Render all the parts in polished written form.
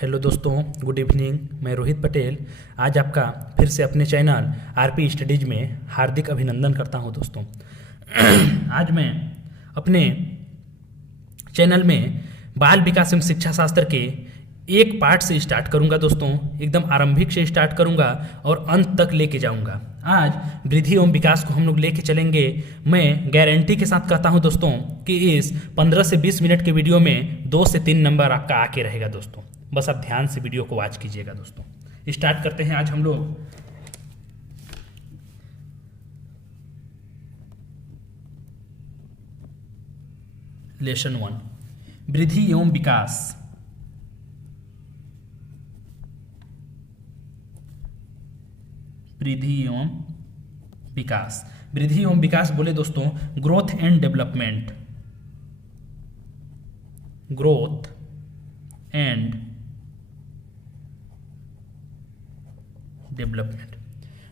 Hello दोस्तों, good evening. मैं रोहित पटेल आज आपका फिर से अपने चैनल आरपी स्टडीज में हार्दिक अभिनंदन करता हूं दोस्तों। आज मैं अपने चैनल में बाल विकास एवं शिक्षा शास्त्र के एक पार्ट से स्टार्ट करूंगा दोस्तों। एकदम आरंभिक से स्टार्ट करूंगा और अंत तक लेके जाऊंगा। आज वृद्धि एवं विकास को हम लोग लेके चलेंगे। मैं गारंटी के साथ कहता हूं दोस्तों कि इस 15 से 20 मिनट के वीडियो में 2 से 3 नंबर आपका आके रहेगा दोस्तों। बस आप ध्यान से वीडियो को वॉच कीजिएगा दोस्तों। स्टार्ट करते हैं आज हम लोग लेसन 1, वृद्धि एवं विकास। वृद्धि एवं विकास। वृद्धि एवं विकास बोले दोस्तों growth and development. Growth and development.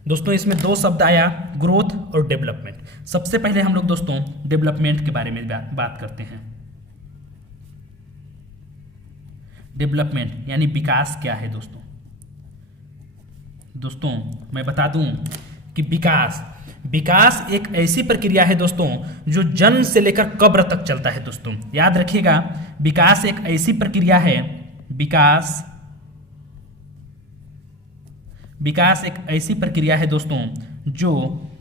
दोस्तों इसमें 2 शब्द आया, ग्रोथ और डेवलपमेंट। सबसे पहले हम लोग दोस्तों डेवलपमेंट के बारे में बात करते हैं। डेवलपमेंट यानी विकास क्या है दोस्तों? दोस्तों मैं बता दूं कि विकास एक ऐसी प्रक्रिया है दोस्तों जो जन्म से लेकर कब्र तक चलता है दोस्तों। याद रखिएगा, विकास एक ऐसी प्रक्रिया है, विकास एक ऐसी प्रक्रिया है दोस्तों जो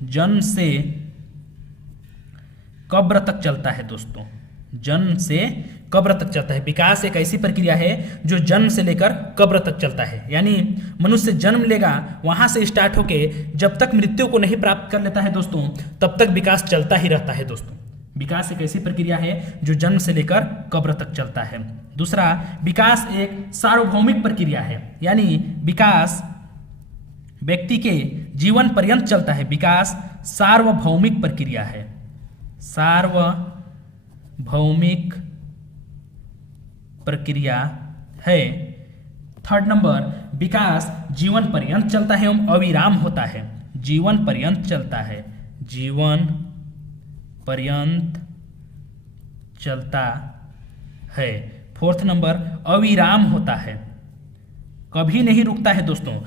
जन्म से कब्र तक चलता है दोस्तों। जन्म से कब्र तक चलता है। विकास एक ऐसी प्रक्रिया है जो जन्म से लेकर कब्र तक चलता है। यानी मनुष्य जन्म लेगा, वहां से स्टार्ट होके जब तक मृत्यु को नहीं प्राप्त कर लेता है दोस्तों, तब तक विकास चलता ही रहता है दोस्तों। विकास एक ऐसी प्रक्रिया है जो जन्म से लेकर कब्र तक चलता है। दूसरा, विकास एक सार्वभौमिक प्रक्रिया है। यानी विकास व्यक्ति के जीवन पर्यंत चलता है। विकास सार्वभौमिक प्रक्रिया है। सार्वभौमिक प्रक्रिया है। थर्ड नंबर, विकास जीवन पर्यंत चलता है एवं अविराम होता है। जीवन पर्यंत चलता है। जीवन पर्यंत चलता है। फोर्थ नंबर, अविराम होता है। कभी नहीं रुकता है दोस्तों।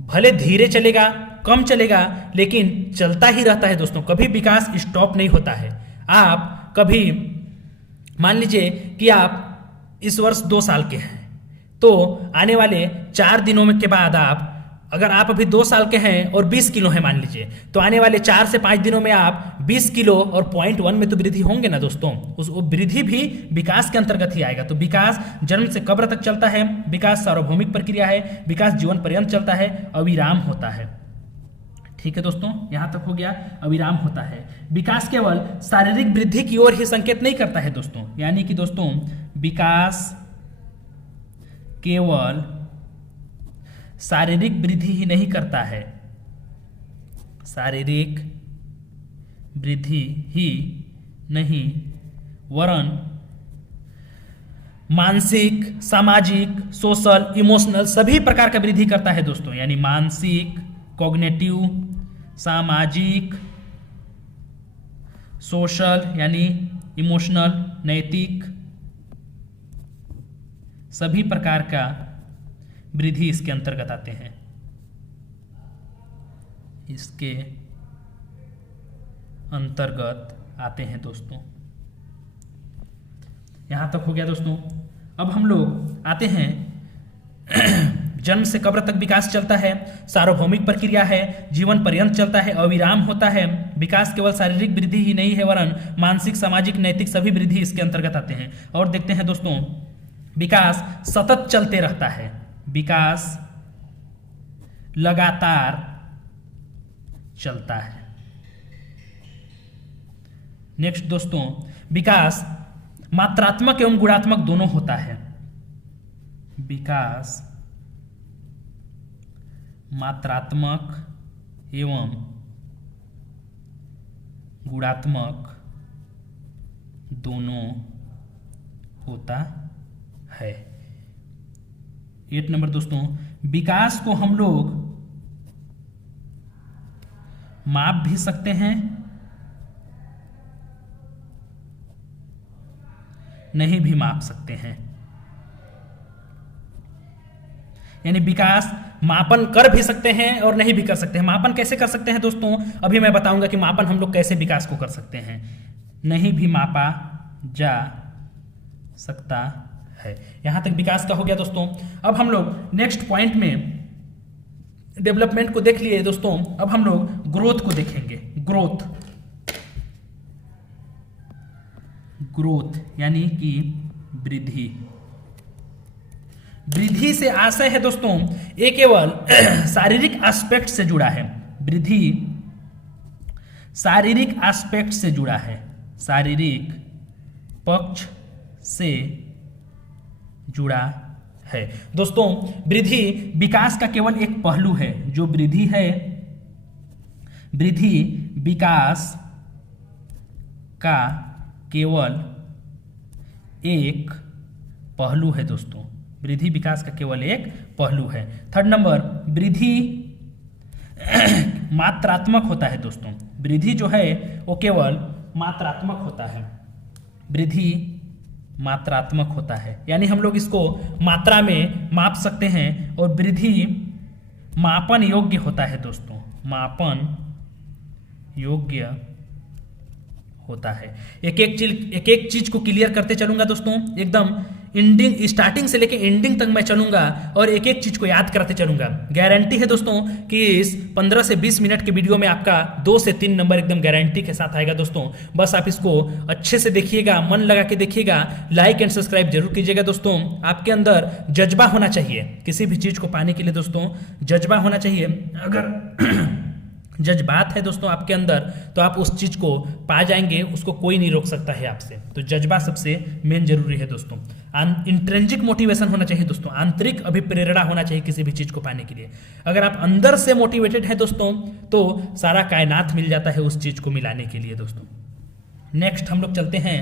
भले धीरे चलेगा, कम चलेगा, लेकिन चलता ही रहता है दोस्तों। कभी विकास स्टॉप नहीं होता है। आप कभी मान लीजिए कि आप इस वर्ष 2 साल के हैं, तो आने वाले 4 दिनों में के बाद अगर आप अभी 2 साल के हैं और 20 किलो हैं मान लीजिए, तो आने वाले 4 से 5 दिनों में आप 20 किलो और 0.1 में तो वृद्धि होंगे ना दोस्तों। उस वृद्धि भी विकास के अंतर्गत ही आएगा। तो विकास जन्म से कब्र तक चलता है। विकास सार्वभौमिक प्रक्रिया है। विकास जीवन पर्यंत चलता है, अविराम होता है। ठीक है दोस्तों, यहां तक हो गया। अविराम होता है। विकास केवल शारीरिक वृद्धि की ओर ही संकेत नहीं करता है दोस्तों। यानी कि दोस्तों विकास केवल शारीरिक वृद्धि ही नहीं करता है। शारीरिक वृद्धि ही नहीं, वरन मानसिक, सामाजिक, सोशल, इमोशनल सभी प्रकार का वृद्धि करता है दोस्तों। यानी मानसिक, कॉग्निटिव, सामाजिक, सोशल यानी इमोशनल, नैतिक, सभी प्रकार का वृद्धि इसके अंतर्गत आते हैं। इसके अंतर्गत आते हैं दोस्तों। यहां तक हो गया दोस्तों। अब हम लोग आते हैं जन्म से कब्र तक विकास चलता है, सार्वभौमिक प्रक्रिया है, जीवन पर्यंत चलता है, अविराम होता है। विकास केवल शारीरिक वृद्धि ही नहीं है, वरन मानसिक, सामाजिक, नैतिक सभी वृद्धि इसके अंतर्गत आते हैं। और देखते हैं दोस्तों, विकास सतत चलते रहता है। विकास लगातार चलता है। नेक्स्ट दोस्तों, विकास मात्रात्मक एवं गुणात्मक दोनों होता है। विकास मात्रात्मक एवं गुणात्मक दोनों होता है। 8 नंबर दोस्तों, विकास को हम लोग माप भी सकते हैं, नहीं भी माप सकते हैं। यानी विकास मापन कर भी सकते हैं और नहीं भी कर सकते हैं। मापन कैसे कर सकते हैं दोस्तों, अभी मैं बताऊंगा कि मापन हम लोग कैसे विकास को कर सकते हैं। नहीं भी मापा जा सकता है। यहां तक विकास का हो गया दोस्तों। अब हम लोग नेक्स्ट पॉइंट में डेवलपमेंट को देख लिए दोस्तों, अब हम लोग ग्रोथ को देखेंगे। ग्रोथ यानी कि वृद्धि। वृद्धि से आशय है दोस्तों ये केवल शारीरिक एस्पेक्ट से जुड़ा है। वृद्धि शारीरिक एस्पेक्ट से जुड़ा है, शारीरिक पक्ष से जुड़ा है दोस्तों। वृद्धि विकास का केवल एक पहलू है। जो वृद्धि है, वृद्धि विकास का केवल एक पहलू है दोस्तों। वृद्धि विकास का केवल एक पहलू है। थर्ड नंबर, वृद्धि मात्रात्मक होता है दोस्तों। वृद्धि जो है वो केवल मात्रात्मक होता है। वृद्धि मात्रात्मक होता है, यानी हम लोग इसको मात्रा में माप सकते हैं। और वृद्धि मापन योग्य होता है दोस्तों, मापन योग्य होता है। एक एक चीज को क्लियर करते चलूंगा दोस्तों, एकदम एंडिंग, स्टार्टिंग से लेके एंडिंग तक मैं चलूंगा और एक एक चीज को याद कराते चलूंगा। गारंटी है दोस्तों कि इस 15 से 20 मिनट के वीडियो में आपका 2 से 3 नंबर एकदम गारंटी के साथ आएगा दोस्तों। बस आप इसको अच्छे से देखिएगा, मन लगा के देखिएगा, लाइक एंड सब्सक्राइब जरूर कीजिएगा दोस्तों। आपके अंदर जज्बा होना चाहिए किसी भी चीज को पाने के लिए दोस्तों, जज्बा होना चाहिए। अगर जज्बात है दोस्तों आपके अंदर तो आप उस चीज को पा जाएंगे, उसको कोई नहीं रोक सकता है आपसे। तो जज्बा सबसे मेन जरूरी है दोस्तों। इंट्रिंसिक मोटिवेशन होना चाहिए दोस्तों, आंतरिक अभिप्रेरणा होना चाहिए किसी भी चीज को पाने के लिए। अगर आप अंदर से मोटिवेटेड है दोस्तों तो सारा कायनात मिल जाता है उस चीज को मिलाने के लिए दोस्तों। नेक्स्ट हम लोग चलते हैं,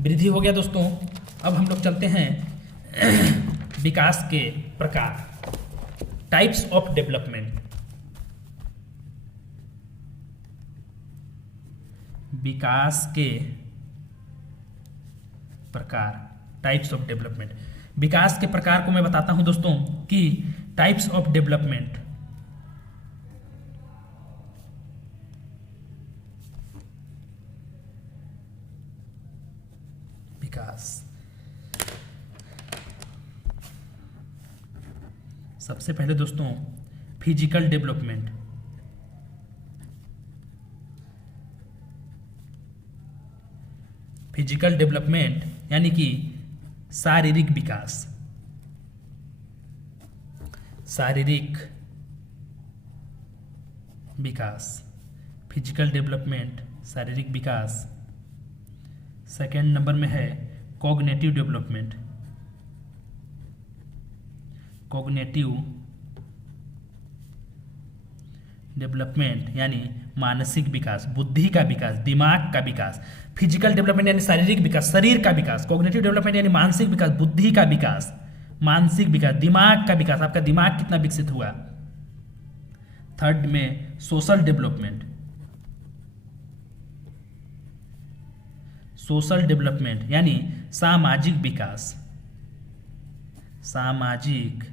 वृद्धि हो गया दोस्तों। अब हम लोग चलते हैं विकास के प्रकार, टाइप्स ऑफ डेवलपमेंट। विकास के प्रकार, टाइप्स ऑफ डेवलपमेंट। विकास के प्रकार को मैं बताता हूं दोस्तों कि टाइप्स ऑफ डेवलपमेंट, विकास। सबसे पहले दोस्तों फिजिकल डेवलपमेंट। फिजिकल डेवलपमेंट यानी कि शारीरिक विकास। शारीरिक विकास, फिजिकल डेवलपमेंट, शारीरिक विकास। सेकेंड नंबर में है कॉग्निटिव डेवलपमेंट। कॉग्निटिव डेवलपमेंट यानी मानसिक विकास, बुद्धि का विकास, दिमाग का विकास। फिजिकल डेवलपमेंट यानी शारीरिक विकास, शरीर का विकास। कॉग्निटिव डेवलपमेंट यानी मानसिक विकास, बुद्धि का विकास, मानसिक विकास, दिमाग का विकास, आपका दिमाग कितना विकसित हुआ। थर्ड में सोशल डेवलपमेंट। सोशल डेवलपमेंट यानी सामाजिक विकास, सामाजिक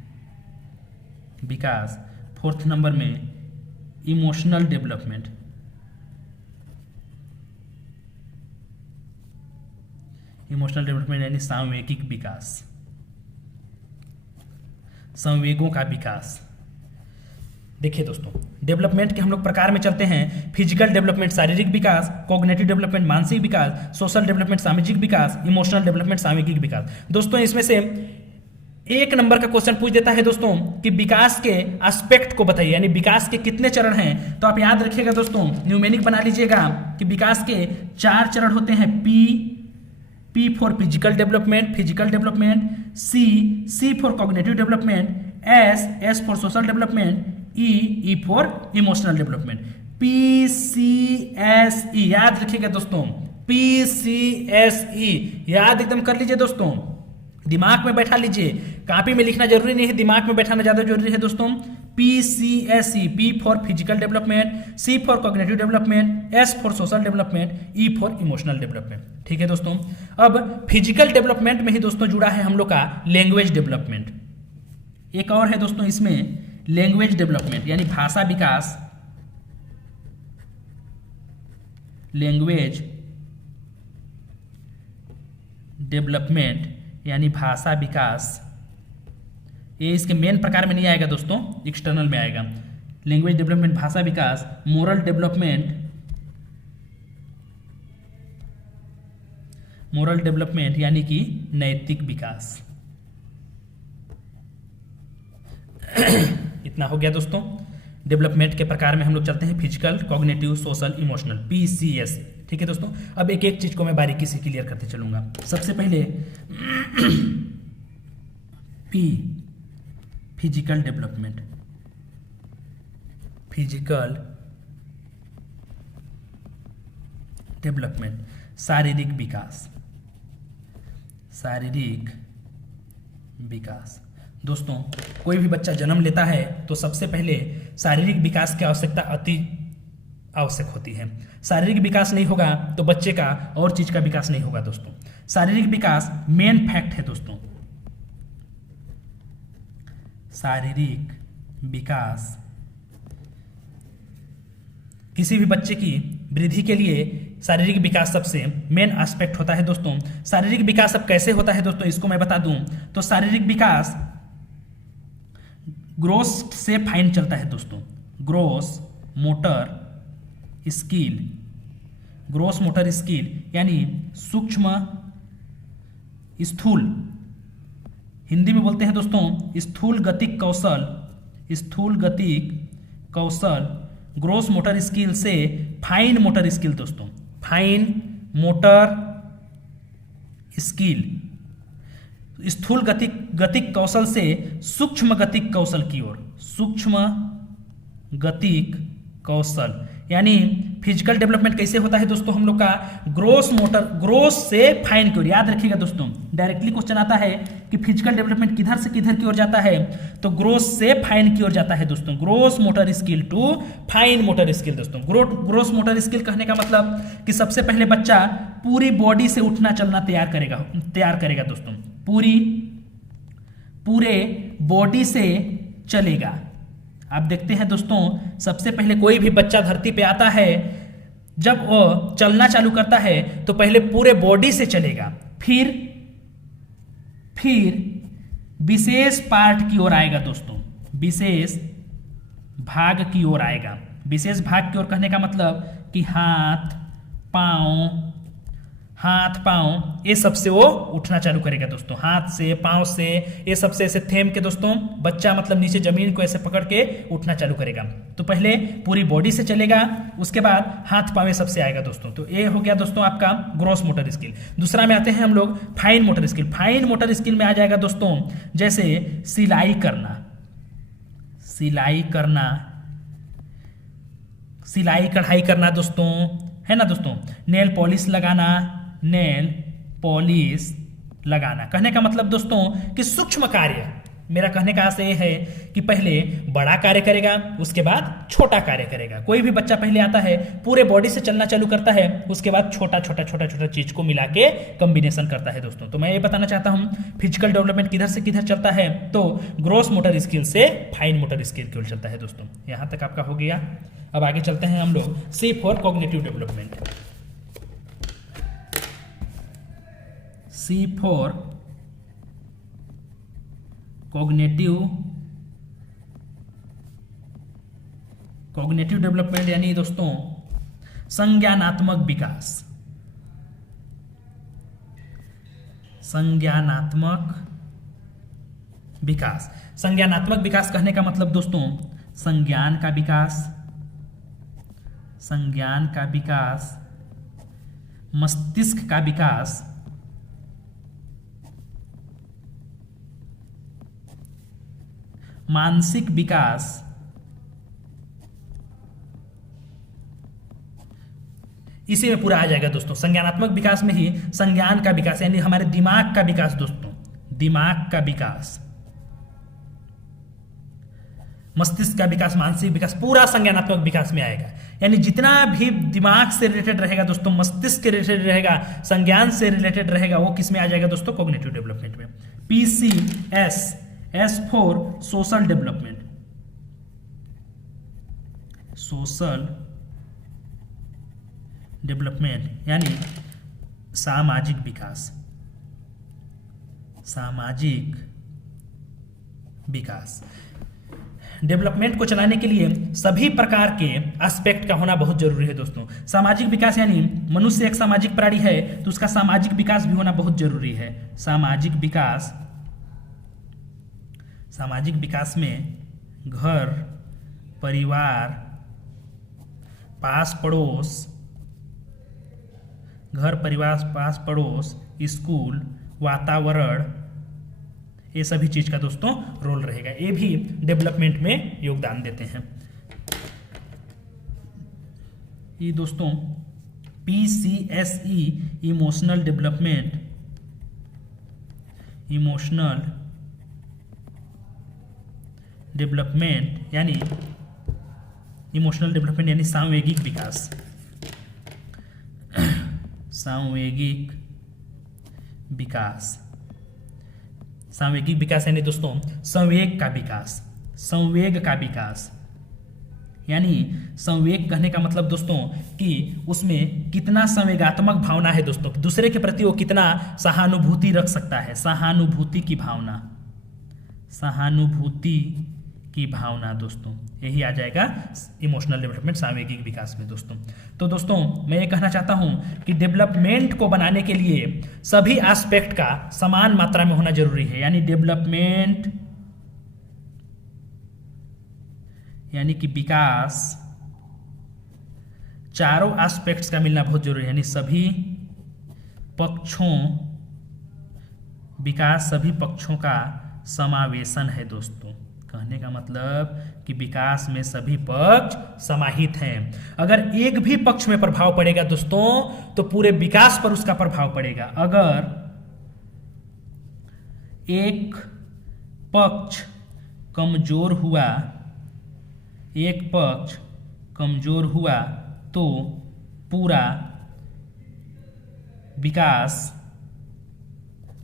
विकास। फोर्थ नंबर में इमोशनल डेवलपमेंट। इमोशनल डेवलपमेंट यानी सांवेगिक विकास, संवेगों का विकास। देखिए दोस्तों, डेवलपमेंट के हम लोग प्रकार में चलते हैं। फिजिकल डेवलपमेंट शारीरिक विकास, कॉग्निटिव डेवलपमेंट मानसिक विकास, सोशल डेवलपमेंट सामाजिक विकास, इमोशनल डेवलपमेंट सांवेगिक विकास। दोस्तों इसमें से एक नंबर का क्वेश्चन पूछ देता है दोस्तों कि विकास के एस्पेक्ट को बताइए, यानी विकास के कितने चरण हैं। तो आप याद रखिएगा दोस्तों, न्यूमेरिक बना लीजिएगा कि विकास के 4 चरण होते हैं। P for physical development, physical development. C for cognitive development. S for social development. E for emotional development. PCSE याद रखिएगा दोस्तों, PCSE याद एकदम कर लीजिए दोस्तों, दिमाग में बैठा लीजिए। कॉपी में लिखना जरूरी नहीं है, दिमाग में बैठाना ज्यादा जरूरी है दोस्तों। PCSE, P for physical development, C for cognitive development, S for social development, E for emotional development. ठीक है दोस्तों। अब फिजिकल डेवलपमेंट में ही दोस्तों जुड़ा है हम लोग का लैंग्वेज डेवलपमेंट। एक और है दोस्तों इसमें लैंग्वेज डेवलपमेंट यानी भाषा विकास, लैंग्वेज डेवलपमेंट यानी भाषा विकास। ये इसके मेन प्रकार में नहीं आएगा दोस्तों, एक्सटर्नल में आएगा। लैंग्वेज डेवलपमेंट, भाषा विकास, मोरल डेवलपमेंट, मोरल डेवलपमेंट यानी कि नैतिक विकास। इतना हो गया दोस्तों। डेवलपमेंट के प्रकार में हम लोग चलते हैं physical, cognitive, social, emotional, PCS। ठीक है दोस्तों। अब एक एक चीज को मैं बारीकी से क्लियर करते चलूंगा। सबसे पहले P physical development, physical development, शारीरिक विकास, शारीरिक विकास। दोस्तों कोई भी बच्चा जन्म लेता है तो सबसे पहले शारीरिक विकास की आवश्यकता अति आवश्यक होती है। शारीरिक विकास नहीं होगा तो बच्चे का और चीज का विकास नहीं होगा दोस्तों। शारीरिक विकास मेन फैक्ट है दोस्तों। शारीरिक विकास किसी भी बच्चे की वृद्धि के लिए शारीरिक विकास सबसे मेन एस्पेक्ट होता है दोस्तों। शारीरिक विकास अब कैसे होता है दोस्तों, इसको मैं बता दूं तो शारीरिक विकास ग्रोस से फाइन चलता है दोस्तों। Gross motor skill, gross motor skill यानी सूक्ष्म स्थूल, हिंदी में बोलते हैं दोस्तों स्थूल गतिक कौशल, स्थूल गतिक कौशल, ग्रोस मोटर स्किल से फाइन मोटर स्किल दोस्तों। फाइन मोटर स्किल, स्थूल गतिक कौशल से सूक्ष्म गतिक कौशल की ओर, सूक्ष्म गतिक कौशल यानी फिजिकल डेवलपमेंट कैसे होता है दोस्तों हम लोग का ग्रोस से फाइन की ओर। याद रखिएगा दोस्तों, डायरेक्टली क्वेश्चन आता है कि फिजिकल डेवलपमेंट किधर से किधर की ओर जाता है, तो ग्रोस से फाइन की ओर जाता है दोस्तों। Gross motor skill to fine motor skill दोस्तों। ग्रोस मोटर स्किल कहने का मतलब कि सबसे पहले बच्चा पूरी बॉडी से उठना चलना तैयार करेगा दोस्तों। पूरे बॉडी से चलेगा। आप देखते हैं दोस्तों, सबसे पहले कोई भी बच्चा धरती पे आता है, जब वो चलना चालू करता है तो पहले पूरे बॉडी से चलेगा, फिर विशेष पार्ट की ओर आएगा दोस्तों, विशेष भाग की ओर आएगा। विशेष भाग की ओर कहने का मतलब कि हाथ पाँव ये सबसे वो उठना चालू करेगा दोस्तों। हाथ से, पाँव से, ये सबसे ऐसे थेम के दोस्तों बच्चा मतलब नीचे जमीन को ऐसे पकड़ के उठना चालू करेगा। तो पहले पूरी बॉडी से चलेगा, उसके बाद हाथ पाँव ये सबसे आएगा दोस्तों। तो ये हो गया दोस्तों आपका ग्रॉस मोटर स्किल। दूसरा में आते हैं हम लोग fine motor skill. Fine motor skill में आ जाएगा दोस्तों जैसे सिलाई कढ़ाई करना दोस्तों, है ना दोस्तों। नेल पॉलिश लगाना। कहने का मतलब दोस्तों कि सूक्ष्म कार्य, मेरा कहने का आशय है कि पहले बड़ा कार्य करेगा, उसके बाद छोटा कार्य करेगा। कोई भी बच्चा पहले आता है पूरे बॉडी से चलना चालू करता है, उसके बाद छोटा चीज को मिला के कॉम्बिनेशन करता है दोस्तों। तो मैं ये बताना चाहता हूं फिजिकल डेवलपमेंट किधर से किधर चलता है, तो ग्रॉस मोटर स्किल से फाइन मोटर स्किल की ओर चलता है दोस्तों। यहां तक आपका हो गया। अब आगे चलते हैं हम लोग C for cognitive development. C for cognitive development यानी दोस्तों संज्ञानात्मक विकास। संज्ञानात्मक विकास कहने का मतलब दोस्तों संज्ञान का विकास, मस्तिष्क का विकास, मानसिक विकास, इसी में पूरा आ जाएगा दोस्तों। संज्ञानात्मक विकास में ही संज्ञान का विकास यानी हमारे दिमाग का विकास दोस्तों, दिमाग का विकास। मस्तिष्क का विकास, मानसिक विकास, पूरा संज्ञानात्मक विकास में आएगा। यानी जितना भी दिमाग से रिलेटेड रहेगा दोस्तों, मस्तिष्क के रिलेटेड रहेगा, संज्ञान से रिलेटेड रहेगा, वो किस में आ जाएगा दोस्तों? कॉग्निटिव डेवलपमेंट में। PCS, S for social development, social development यानी सामाजिक विकास, सामाजिक विकास। डेवलपमेंट को चलाने के लिए सभी प्रकार के एस्पेक्ट का होना बहुत जरूरी है दोस्तों। सामाजिक विकास यानी मनुष्य एक सामाजिक प्राणी है तो उसका सामाजिक विकास भी होना बहुत जरूरी है। सामाजिक विकास, सामाजिक विकास में घर, परिवार, पास पड़ोस, घर परिवार पास पड़ोस, स्कूल, वातावरण, ये सभी चीज का दोस्तों रोल रहेगा। ये भी डेवलपमेंट में योगदान देते हैं। ये दोस्तों PCSE emotional development, emotional development यानी इमोशनल डेवलपमेंट यानी सांवेगिक विकास, सांवेगिक विकास। सांवेगिक विकास यानी दोस्तों संवेग का विकास, संवेग का विकास। यानी संवेग कहने का मतलब दोस्तों कि उसमें कितना संवेगात्मक भावना है दोस्तों, दूसरे के प्रति वो कितना सहानुभूति रख सकता है, सहानुभूति की भावना, सहानुभूति की भावना दोस्तों, यही आ जाएगा इमोशनल डेवलपमेंट सांवेगिक विकास में दोस्तों। तो दोस्तों मैं ये कहना चाहता हूं कि डेवलपमेंट को बनाने के लिए सभी एस्पेक्ट का समान मात्रा में होना जरूरी है। यानी डेवलपमेंट यानी कि विकास, चारों एस्पेक्ट्स का मिलना बहुत जरूरी है। यानी सभी पक्षों, विकास सभी पक्षों का समावेशन है दोस्तों। कहने का मतलब कि विकास में सभी पक्ष समाहित हैं। अगर एक भी पक्ष में प्रभाव पड़ेगा दोस्तों तो पूरे विकास पर उसका प्रभाव पड़ेगा। अगर एक पक्ष कमजोर हुआ, एक पक्ष कमजोर हुआ तो पूरा विकास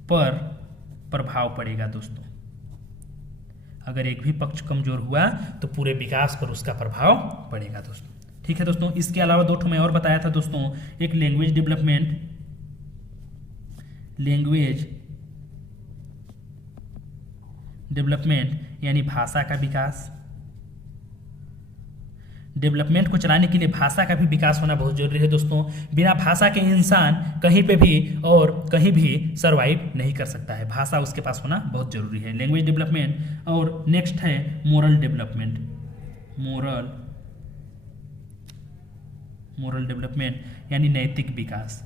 पर प्रभाव पड़ेगा दोस्तों। अगर एक भी पक्ष कमजोर हुआ तो पूरे विकास पर उसका प्रभाव पड़ेगा दोस्तों। ठीक है दोस्तों, इसके अलावा दो ठो मैं और बताया था दोस्तों। एक लैंग्वेज डेवलपमेंट, लैंग्वेज डेवलपमेंट यानी भाषा का विकास। डेवलपमेंट को चलाने के लिए भाषा का भी विकास होना बहुत जरूरी है दोस्तों। बिना भाषा के इंसान कहीं पे भी और कहीं भी सरवाइव नहीं कर सकता है। भाषा उसके पास होना बहुत जरूरी है। Language development. और नेक्स्ट है मोरल डेवलपमेंट, मोरल डेवलपमेंट यानी नैतिक विकास।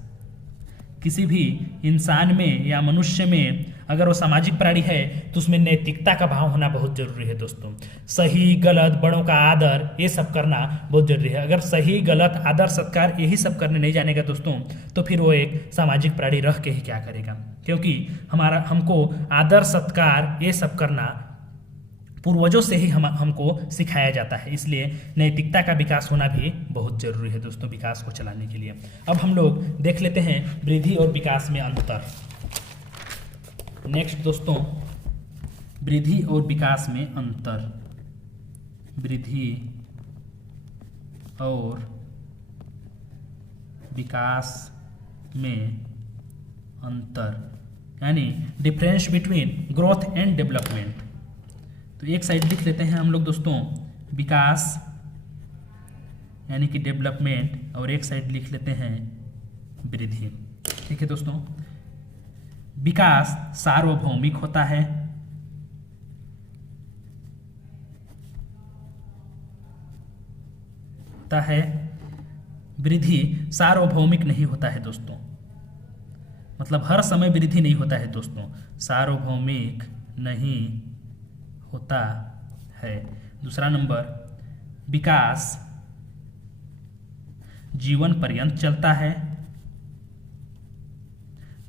किसी भी इंसान में या मनुष्य में अगर वो सामाजिक प्राणी है तो उसमें नैतिकता का भाव होना बहुत जरूरी है दोस्तों। सही गलत, बड़ों का आदर, ये सब करना बहुत जरूरी है। अगर सही गलत, आदर सत्कार यही सब करने नहीं जानेगा दोस्तों तो फिर वो एक सामाजिक प्राणी रह के ही क्या करेगा। क्योंकि हमको आदर सत्कार ये सब करना पूर्वजों से ही हमको सिखाया जाता है। इसलिए नैतिकता का विकास होना भी बहुत जरूरी है दोस्तों विकास को चलाने के लिए। अब हम लोग देख लेते हैं वृद्धि और विकास में अंतर। नेक्स्ट दोस्तों, वृद्धि और विकास में अंतर। वृद्धि और विकास में अंतर यानी difference between growth and development. तो एक साइड लिख लेते हैं हम लोग दोस्तों विकास यानी कि डेवलपमेंट, और एक साइड लिख लेते हैं वृद्धि। ठीक है दोस्तों, विकास सार्वभौमिक होता है, वृद्धि सार्वभौमिक नहीं होता है दोस्तों। मतलब हर समय वृद्धि नहीं होता है दोस्तों, सार्वभौमिक नहीं होता है। दूसरा नंबर, विकास जीवन पर्यंत चलता है,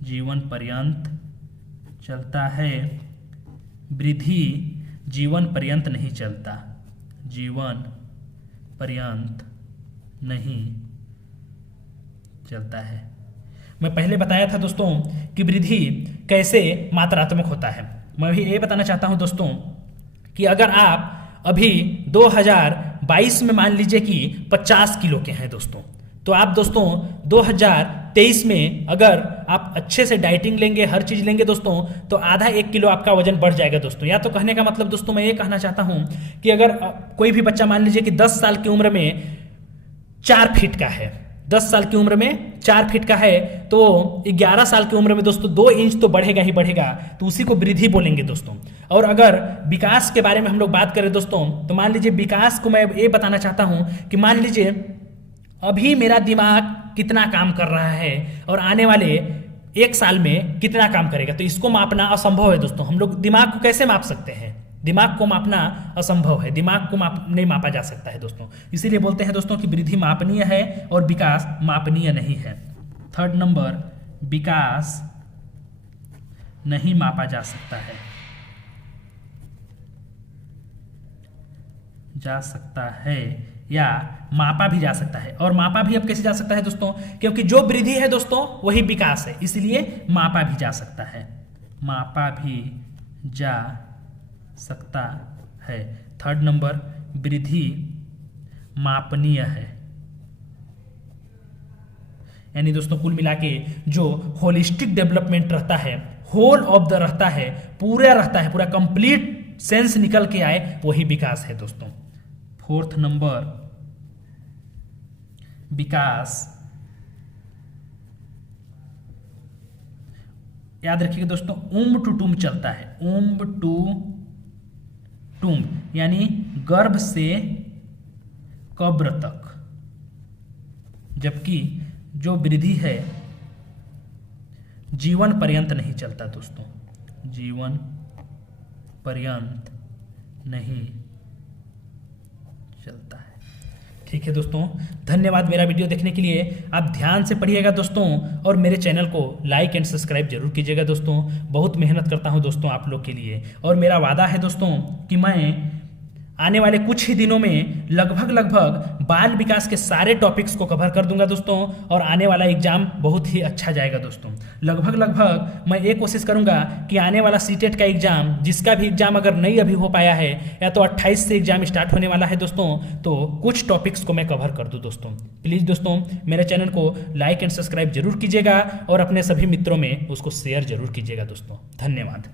जीवन पर्यंत चलता है। वृद्धि जीवन पर्यंत नहीं चलता, जीवन पर्यंत नहीं चलता है। मैं पहले बताया था दोस्तों कि वृद्धि कैसे मात्रात्मक होता है। मैं भी ये बताना चाहता हूं दोस्तों कि अगर आप अभी 2022 में मान लीजिए कि 50 किलो के हैं दोस्तों, तो आप दोस्तों 2023 में अगर आप अच्छे से डाइटिंग लेंगे, हर चीज लेंगे दोस्तों, तो आधा 1 किलो आपका वजन बढ़ जाएगा दोस्तों। या तो कहने का मतलब दोस्तों मैं ये कहना चाहता हूं कि अगर कोई भी बच्चा मान लीजिए कि 10 साल की उम्र में 4 फीट का है, 10 साल की उम्र में 4 फीट का है, तो 11 साल की उम्र में दोस्तों 2 इंच तो बढ़ेगा ही बढ़ेगा, तो उसी को वृद्धि बोलेंगे दोस्तों। और अगर विकास के बारे में हम लोग बात करें दोस्तों, तो मान लीजिए विकास को मैं ये बताना चाहता हूं कि मान लीजिए अभी मेरा दिमाग कितना काम कर रहा है और आने वाले 1 साल में कितना काम करेगा, तो इसको मापना असंभव है दोस्तों। हम लोग दिमाग को कैसे माप सकते हैं? दिमाग को मापना असंभव है, दिमाग को नहीं मापा जा सकता है दोस्तों। इसीलिए बोलते हैं दोस्तों कि वृद्धि मापनीय है और विकास मापनीय नहीं है। 3rd नंबर, विकास नहीं मापा जा सकता है या मापा भी जा सकता है। और मापा भी अब कैसे जा सकता है दोस्तों? क्योंकि जो वृद्धि है दोस्तों वही विकास है, इसलिए मापा भी जा सकता है, मापा भी जा सकता है। 3rd नंबर, वृद्धि मापनीय है। यानी दोस्तों कुल मिला के जो होलिस्टिक डेवलपमेंट रहता है, होल ऑफ द रहता है, पूरा रहता है, पूरा कंप्लीट सेंस निकल के आए, वही विकास है दोस्तों। 4th नंबर, विकास, याद रखिएगा दोस्तों, उम्ब टू टुम चलता है, उम्ब टू टुम, यानी गर्भ से कब्र तक, जबकि जो वृद्धि है जीवन पर्यंत नहीं चलता दोस्तों, जीवन पर्यंत नहीं चलता है। ठीक है दोस्तों, धन्यवाद मेरा वीडियो देखने के लिए। आप ध्यान से पढ़िएगा दोस्तों और मेरे चैनल को लाइक एंड सब्सक्राइब जरूर कीजिएगा दोस्तों। बहुत मेहनत करता हूं दोस्तों आप लोग के लिए, और मेरा वादा है दोस्तों कि मैं आने वाले कुछ ही दिनों में लगभग बाल विकास के सारे टॉपिक्स को कवर कर दूंगा दोस्तों, और आने वाला एग्जाम बहुत ही अच्छा जाएगा दोस्तों। लगभग मैं ये कोशिश करूंगा कि आने वाला सीटेट का एग्जाम, जिसका भी एग्जाम अगर नहीं अभी हो पाया है, या तो 28 से एग्जाम स्टार्ट होने वाला है दोस्तों, तो कुछ टॉपिक्स को मैं कवर कर दूं दोस्तों। प्लीज़ दोस्तों मेरे चैनल को लाइक एंड सब्सक्राइब जरूर कीजिएगा और अपने सभी मित्रों में उसको शेयर जरूर कीजिएगा दोस्तों। धन्यवाद।